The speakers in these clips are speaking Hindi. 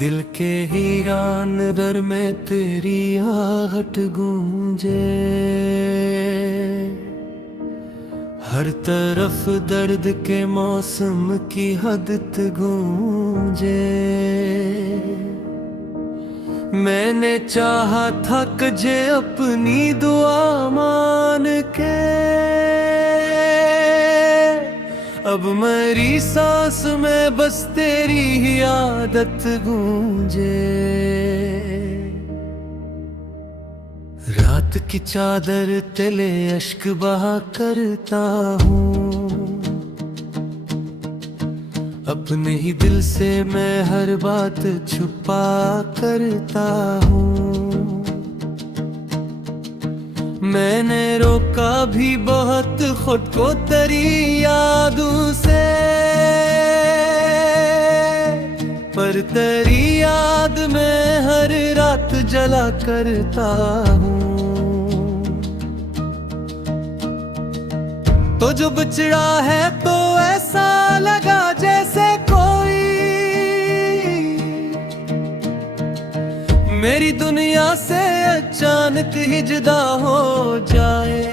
दिल के हीरान दर में तेरी आहट गूंजे, हर तरफ दर्द के मौसम की हदत गूंजे। मैंने चाहा था तुझे अपनी दुआ मान के, अब मेरी सांस में बस तेरी ही आदत गूंजे। रात की चादर तले अश्क बहा करता हूँ, अपने ही दिल से मैं हर बात छुपा करता हूँ। मैंने रोका भी बहुत खुद को तेरी यादों से, पर तेरी याद में हर रात जला करता हूँ। तो जो बिछड़ा है तो ऐसा लगा जैसे कोई मेरी दुनिया से अचानक ही जुदा हो जाए।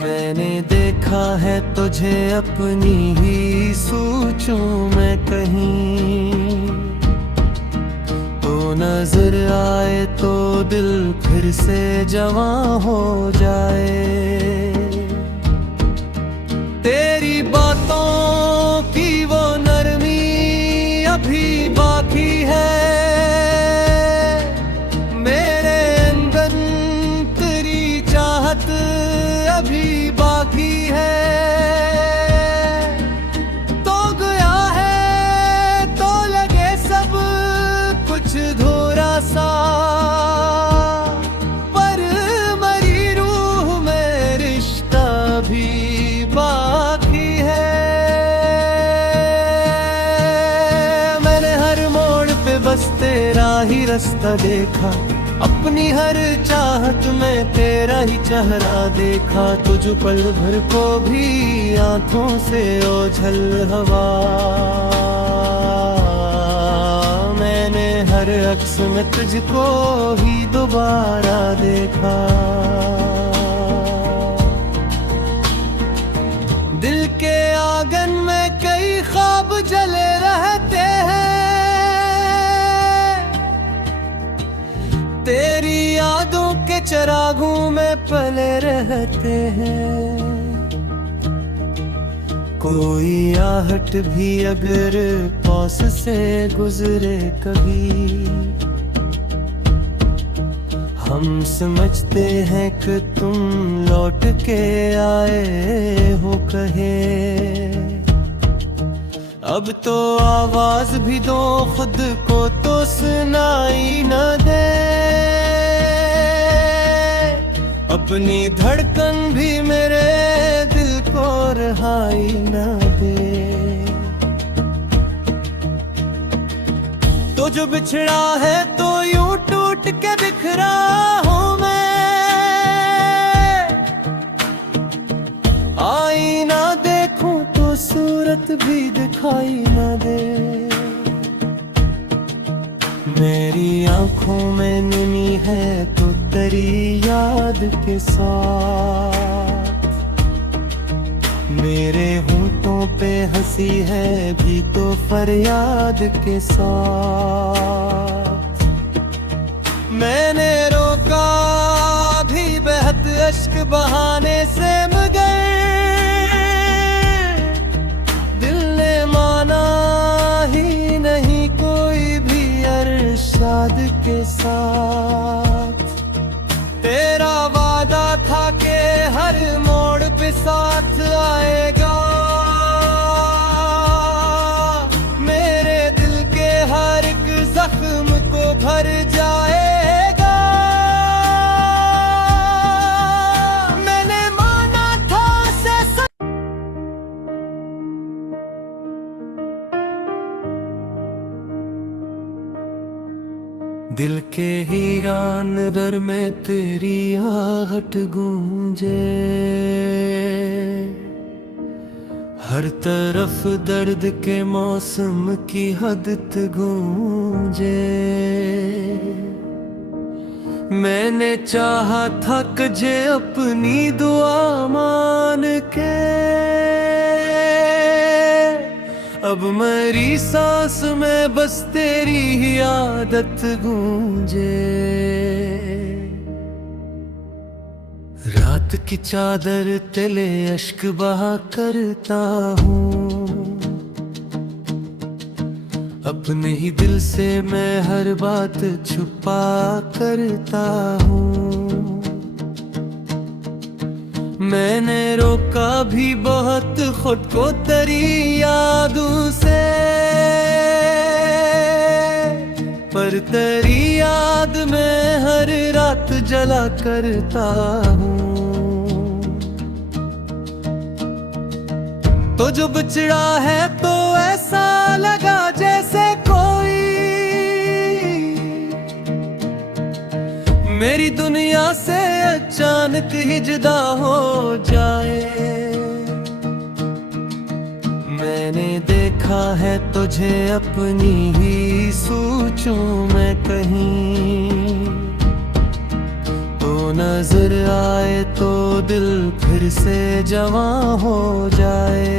मैंने देखा है तुझे अपनी ही सोचों में कहीं, तो नजर आए तो दिल फिर से जवां हो जाए। तेरी बातों की वो नरमी अभी बाकी है, मेरे अंदर तेरी चाहत अभी बाकी है। तो गया है तो लगे सब कुछ धोरा सा, पर मरी रूह में रिश्ता भी बाकी है। मैंने हर मोड़ पे बस तेरा ही रास्ता देखा, अपनी हर चाहत में तेरा ही चेहरा देखा। तुझ पल भर को भी आंखों से ओझल हवा, मैंने हर अक्स में तुझको ही दोबारा देखा। दिल के आंगन में कई ख्वाब जले रहते हैं, तेरी यादों के चिरागों में पले रहते हैं। कोई आहट भी अगर पास से गुजरे कभी, हम समझते हैं कि तुम लौट के आए हो कहे। अब तो आवाज भी दो खुद को तो सुनाई न दे, अपनी धड़कन भी मेरे दिल को रहाई न दे। तो जो बिछड़ा है तो यूं टूट के बिखरा हूँ मैं, आईना देखूं तो सूरत भी दिखाई न दे। मेरी आंखों में नमी है तो तेरी याद के साथ, मेरे होंठों पे हंसी है भी तो फरियाद के साथ। मैंने रोका भी बेहद अश्क बहाने से, मगर दिल ने माना ही नहीं कोई भी अरशाद के साथ। तेरा वादा था कि हर मोड़ पे साथ आएगा, मेरे दिल के हर एक जख्म को भर जाएगा। मैंने माना था से दिल के हीरान दर में तेरी आहट गूंजे, हर तरफ दर्द के मौसम की हदत गूंजे। मैंने चाहा था तुझे अपनी दुआ मान के, अब मेरी सांस में बस तेरी ही आदत गूंजे। रात की चादर तले अश्क बहा करता हूँ, अपने ही दिल से मैं हर बात छुपा करता हूँ। मैंने रोका भी बहुत खुद को तेरी यादों से, पर तेरी याद में हर रात जला करता हूँ। तो जो बिछड़ा है तो ऐसा लगा जैसे कोई मेरी दुनिया से अचानक ही जुदा हो जाए। मैंने देखा है तुझे अपनी ही सोचों में कहीं, तो नजर आए तो दिल फिर से जवां हो जाए।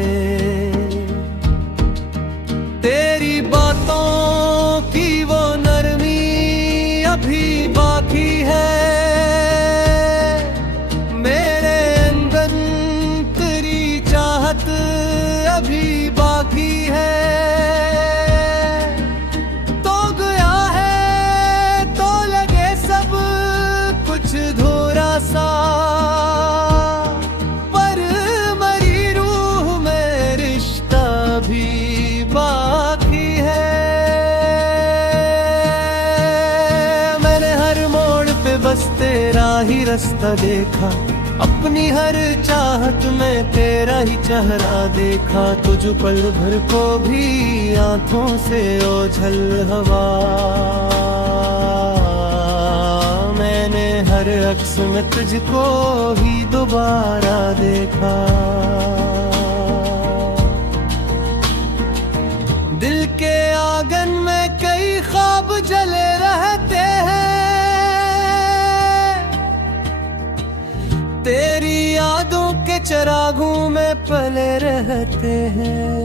तेरी बातों की वो नरमी अभी बाकी है, मेरे अंदर तेरी चाहत अभी बाकी है। तो गया है तो लगे सब कुछ धोरा सा, पर मरी रूह में रिश्ता भी बाकी है। मैंने हर मोड़ पे बस तेरा ही रास्ता देखा, अपनी हर चाहत में तेरा ही चेहरा देखा। तुझ पल भर को भी आंखों से ओझल हवा, मैंने हर अक्स में तुझको ही दोबारा देखा। दिल के आंगन में कई ख्वाब जले रहते हैं, तेरी यादों के चिरागों में पले रहते हैं।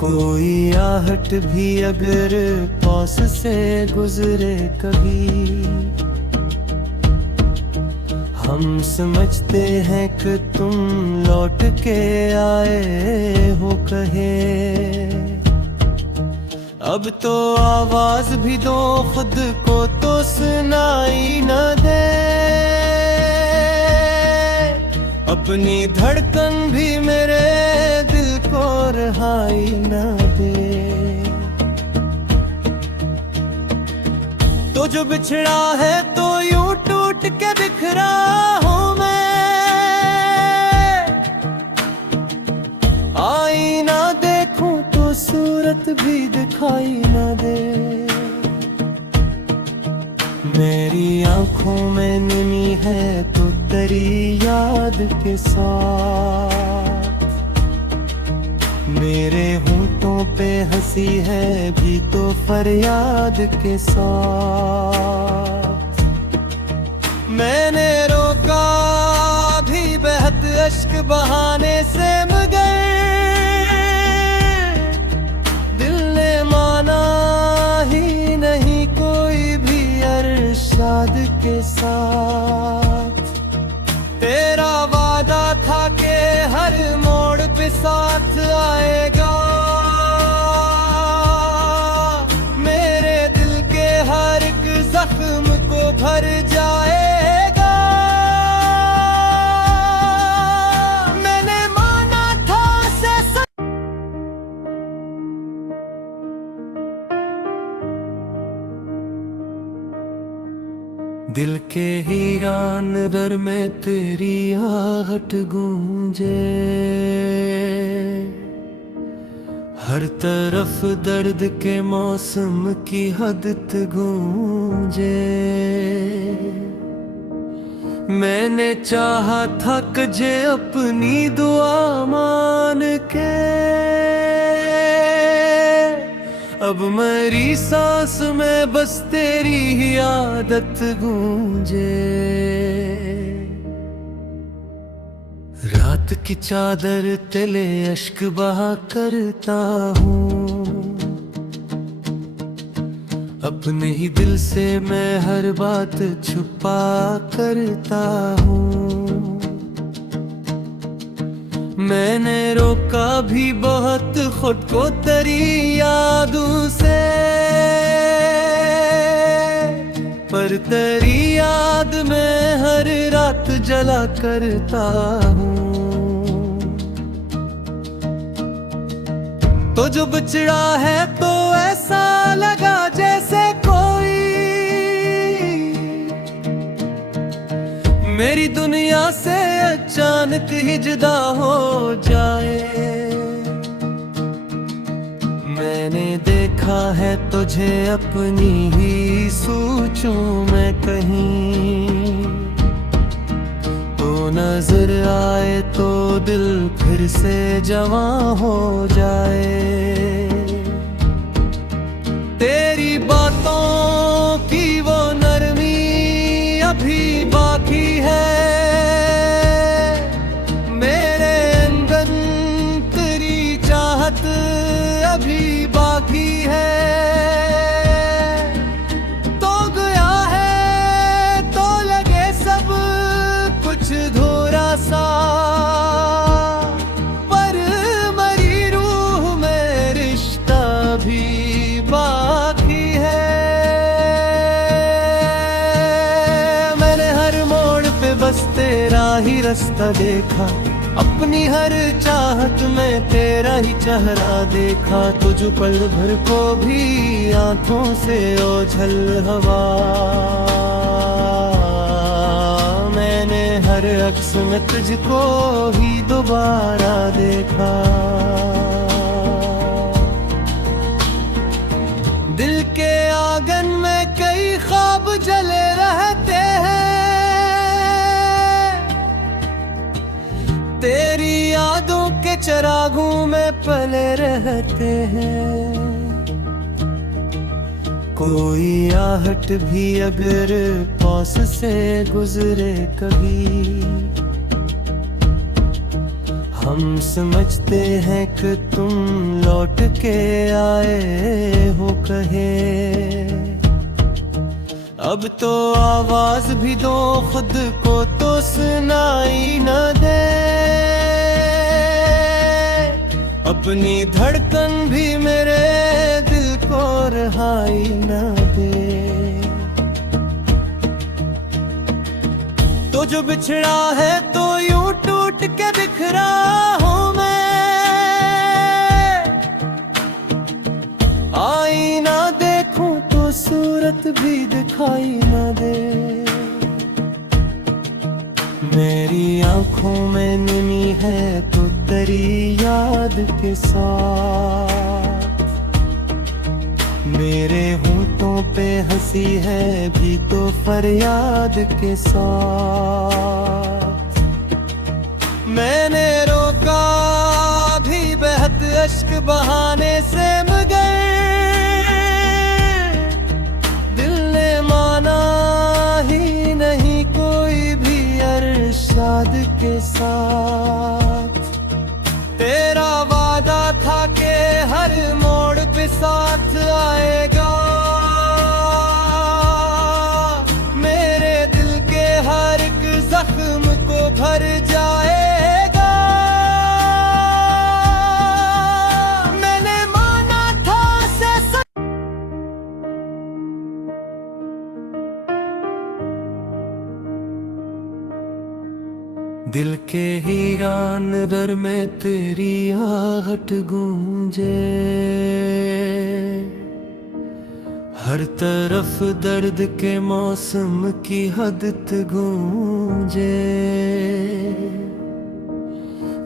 कोई आहट भी अगर पास से गुजरे कभी, हम समझते हैं कि तुम लौट के आए हो कहे। अब तो आवाज भी दो खुद को तो सुनाई न दे, अपनी धड़कन भी मेरे दिल को रहाई न दे। तो जो बिछड़ा है तो यूं टूट के बिखरा हूँ मैं, आईना देखूं तो सूरत भी दिखाई न दे। मेरी आंखों में नमी है तो तेरी याद के साथ, मेरे होठों पे हंसी है भी तो फरियाद के साथ। मैंने रोका भी बेहद अश्क बहाने से, मगर दिल ने माना ही नहीं कोई भी अरशाद के साथ। तेरा वादा था कि हर मोड़ पे साथ आएगा, मेरे दिल के हर एक जख्म को भर जाएगा। मैंने माना था से दिल के हीरान दर में तेरी आहट गूंजे। हर तरफ दर्द के मौसम की हदत गूंजे। मैंने चाहा था जे अपनी दुआ मान के, अब मेरी सांस में बस तेरी ही आदत गूंजे। रात की चादर तले अश्क बहा करता हूँ, अपने ही दिल से मैं हर बात छुपा करता हूँ। मैंने रोका भी बहुत खुद को तेरी यादों से, पर तेरी याद में हर रात जला करता हूँ। तो जो बिछड़ा है तो ऐसा लगा जैसे कोई मेरी दुनिया से अचानक ही जुदा हो जाए। मैंने देखा है तुझे अपनी ही सोचों में कहीं, तो नजर आए तो दिल फिर से जवां हो जाए। तेरी बातों की वो नरमी अभी बाकी है, मेरे अंगन तेरी चाहत अभी बाकी है। तो गया है तो लगे सब कुछ धोरा सा, पर मरी रूह में रिश्ता भी बाकी है। मैंने हर मोड़ पे बस तेरा ही रास्ता देखा, अपनी हर चाहत में तेरा ही चेहरा देखा। तुझ पल भर को भी आंखों से ओझल हवा, मैंने हर अक्स में तुझको ही दोबारा देखा। दिल के आंगन में कई ख्वाब जले रहते हैं, तेरी यादों के चिरागों में पले रहते हैं। कोई आहट भी अगर पास से गुजरे कभी, हम समझते हैं कि तुम लौट के आए हो कहे। अब तो आवाज भी दो खुद को तो सुनाई न दे, अपनी धड़कन भी मेरे दिल को रहाई न दे। तो जो बिछड़ा है तो यूं टूट के बिखरा हूँ मैं, आईना देखूं तो सूरत भी दिखाई न दे। मेरी आंखों में नमी है तो तेरी याद के साथ, मेरे होठों पे हंसी है भी तो फरियाद के साथ। मैंने रोका भी बेहद अश्क बहाने से, मगर दिल ने माना ही नहीं कोई भी अरशाद के साथ। तेरा वादा था कि हर मोड़ पे साथ आएगा, मेरे दिल के हर एक जख्म को भर जाएगा। मैंने माना था से दिल के हीरान दर में तेरी आहट गूंजे, हर तरफ दर्द के मौसम की हदत गूंजे।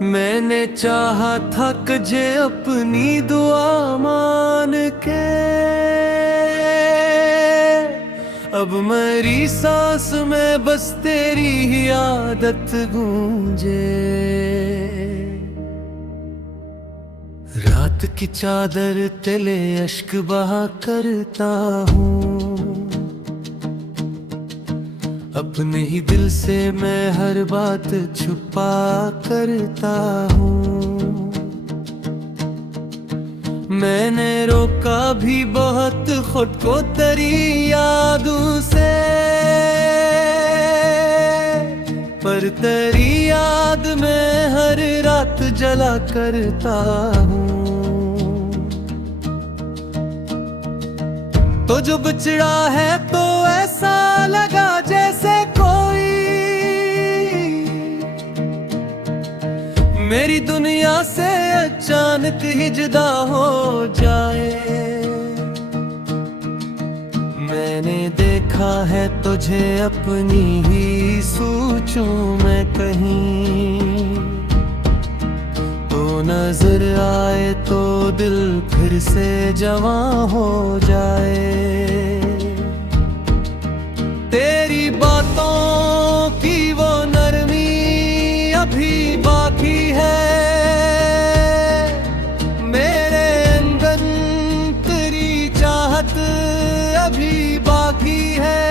मैंने चाहा था जे अपनी दुआ मान के, अब मेरी सांस में बस तेरी ही आदत गूंजे। रात की चादर तले अश्क बहा करता हूँ, अपने ही दिल से मैं हर बात छुपा करता हूँ। मैंने रोका भी बहुत खुद को तेरी यादों से, पर तेरी याद में हर रात जला करता हूँ। तो जो बिछड़ा है तो ऐसा लगा जैसे कोई मेरी दुनिया से अचानक ही जुदा हो जाए। मैंने देखा है तुझे अपनी ही सोचों में कहीं, तो नजर आए तो दिल फिर से जवां हो जाए। तेरी बातों की वो नरमी अभी बाकी है, मेरे अंदर तेरी चाहत अभी बाकी है।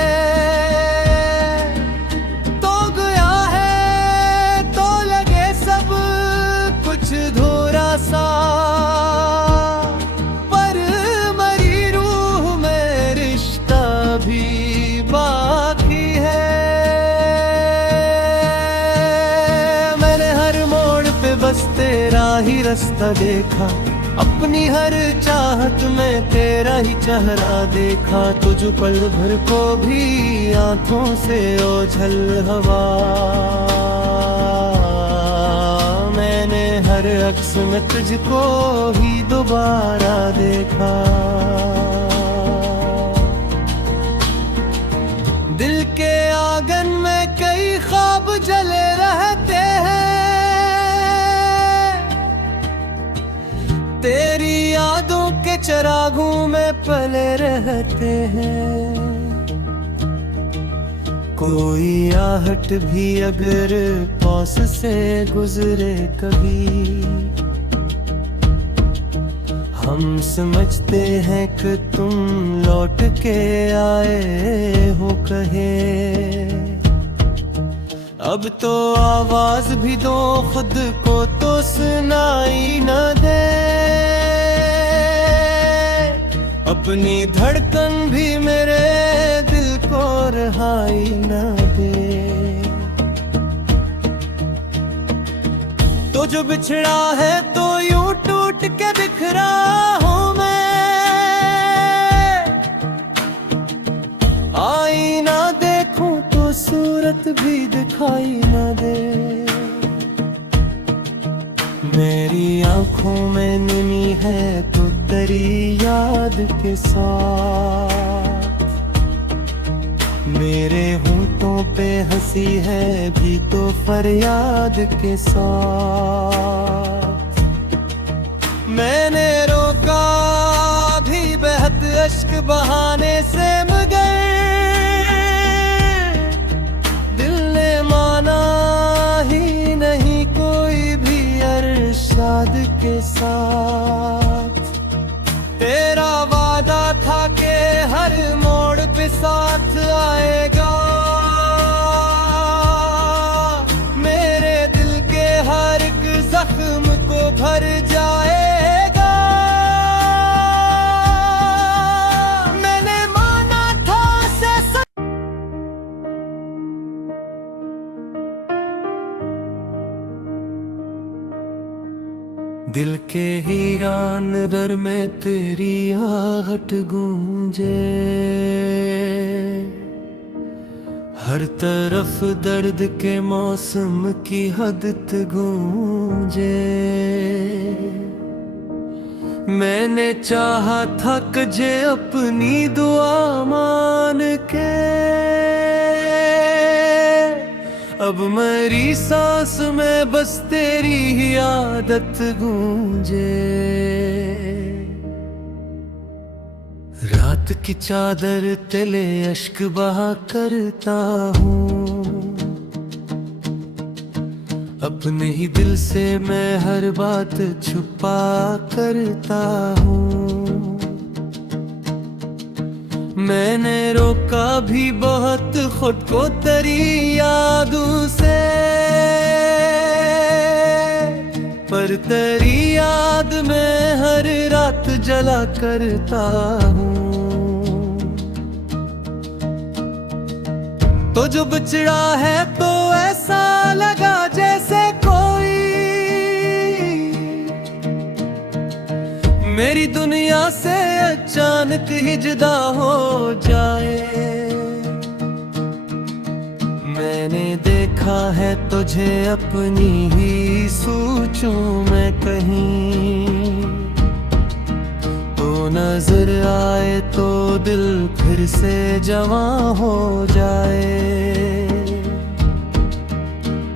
तो गया है तो लगे सब कुछ धोरा सा, पर मरी रूह में रिश्ता भी बाकी है। मैंने हर मोड़ पे बस तेरा ही रास्ता देखा, अपनी हर चाहत में तेरा ही चेहरा देखा। तुझ पल भर को भी आंखों से ओझल हवा, मैंने हर अक्स में तुझको ही दोबारा देखा। दिल के आंगन में कई ख्वाब जले रहते हैं, तेरी यादों के चिरागों में पले रहते हैं। कोई आहट भी अगर पास से गुजरे कभी, हम समझते हैं कि तुम लौट के आए हो कहे। अब तो आवाज भी दो खुद को तो सुनाई न दे, अपनी धड़कन भी मेरे दिल को रहाई न दे। तो जो बिछड़ा है तो यूं टूट के बिखरा हूँ मैं, आईना देखूं तो सूरत भी दिखाई न दे। मेरी आंखों में नमी है तो तेरी याद के साथ, मेरे होंठों पे हंसी है भी तो फरियाद के साथ। मैंने रोका भी बेहद अश्क बहाने से, मगर दिल ने माना ही नहीं कोई भी अरशाद के साथ। तेरा वादा था कि हर मोड़ पे साथ आएगा, मेरे दिल के हर एक जख्म को भर जाएगा। मैंने माना था से दिल के हीरान दर में तेरी आहट गूंजे, हर तरफ दर्द के मौसम की हदत गूंजे। मैंने चाहा था तुझे अपनी दुआ मान के, अब मेरी सांस में बस तेरी ही आदत गूंजे। रात रात की चादर तले अश्क बहा करता हूँ, अपने ही दिल से मैं हर बात छुपा करता हूँ। मैंने रोका भी बहुत खुद को तेरी यादों से, पर तेरी याद में हर रात जला करता हूँ। तो जो बिछड़ा है तो ऐसा लगा जैसे कोई मेरी दुनिया से अचानक ही जुदा हो जाए। मैंने देखा है तुझे अपनी ही सोचूं मैं कहीं, तो नजर आए तो दिल फिर से जवां हो जाए।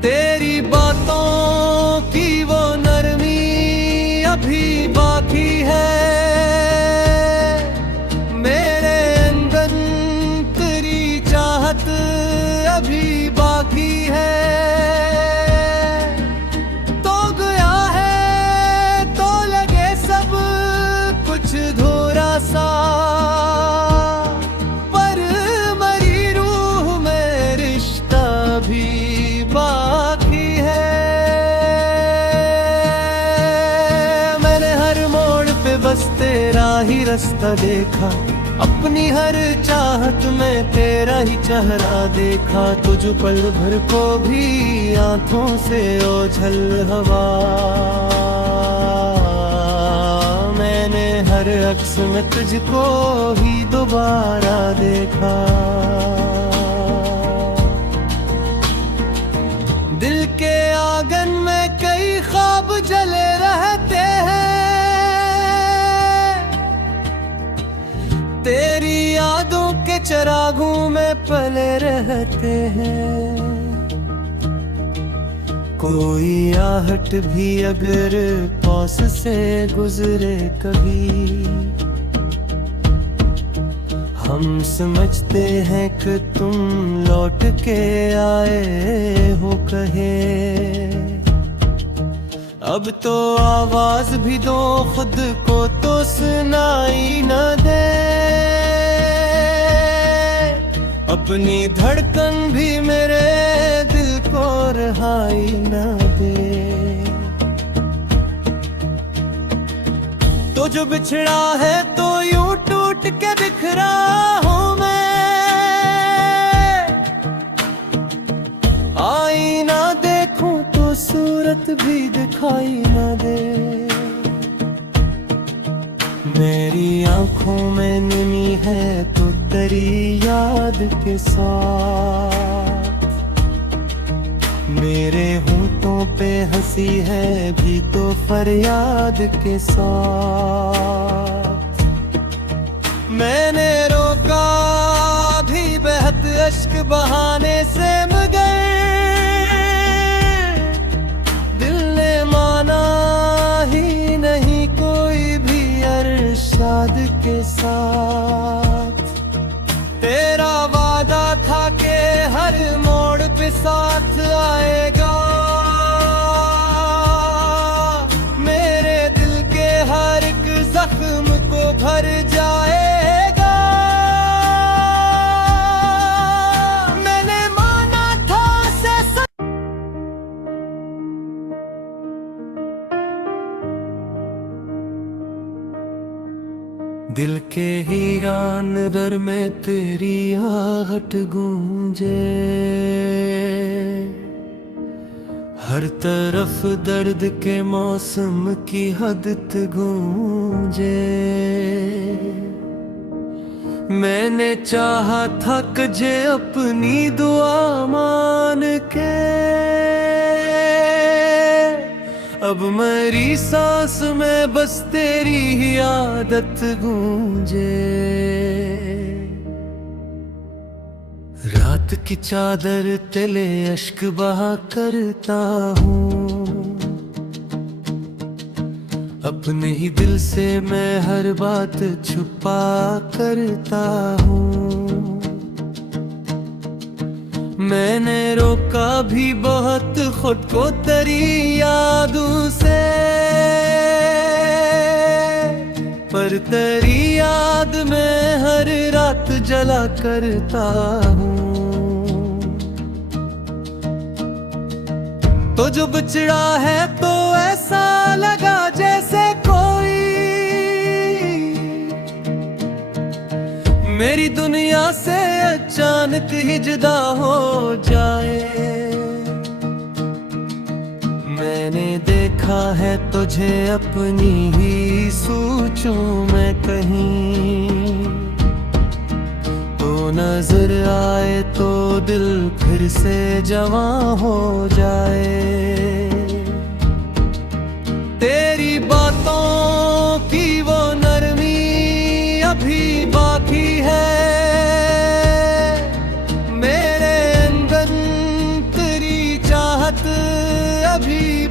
तेरी बातों की वो नरमी अभी बाकी है, मेरे अंदर तेरी चाहत अभी बाकी है। तो गया है तो लगे सब कुछ धोरा सा, पर मरी रूह में रिश्ता भी बाकी है। मैंने हर मोड़ पे बस तेरा ही रास्ता देखा, अपनी हर चाहत में तेरा ही चेहरा देखा। तुझ पल भर को भी आंखों से ओझल हवा, मैंने हर अक्स में तुझको ही दोबारा देखा। दिल के आंगन में कई ख्वाब जले रहते हैं, तेरी यादों के चिरागों में पले रहते हैं। कोई आहट भी अगर पास से गुजरे कभी, हम समझते हैं कि तुम लौट के आए हो कहे। अब तो आवाज भी दो खुद को तो सुनाई न दे, अपनी धड़कन भी मेरे दिल को रहाई न दे। तो जो बिछड़ा है तो यूं टूट के बिखरा हूँ मैं, आईना देखूं तो सूरत भी दिखाई न दे। मेरी आंखों में नमी है तो तेरी याद के साथ, मेरे होठों पे हंसी है भी तो फरियाद के साथ। मैंने रोका भी बेहद अश्क बहाने से, मगर दिल ने माना ही नहीं कोई भी अरशाद के साथ। तेरा वादा था कि हर मोड़ पे साथ आएगा, मेरे दिल के हर एक जख्म को भर जाएगा। मैंने माना था से दिल के हीरान दर में तेरी आहट गूंजे, हर तरफ दर्द के मौसम की हदत गूंजे। मैंने चाहा था जे अपनी दुआ मान के, अब मेरी सांस में बस तेरी ही आदत गूंजे। रात की चादर तले अश्क बहा करता हूँ, अपने ही दिल से मैं हर बात छुपा करता हूँ। मैंने रोका भी बहुत खुद को तेरी यादों से, पर तेरी याद में हर रात जला करता हूँ। तो जो बिछड़ा है तो ऐसा लगा जैसे कोई मेरी दुनिया से अचानक ही जुदा हो जाए। मैंने देखा है तुझे अपनी ही सोचों में कहीं, तो नजर आए तो दिल फिर से जवां हो जाए। तेरी बातों की वो नरमी अभी बाकी है, मेरे अंदर तेरी चाहत अभी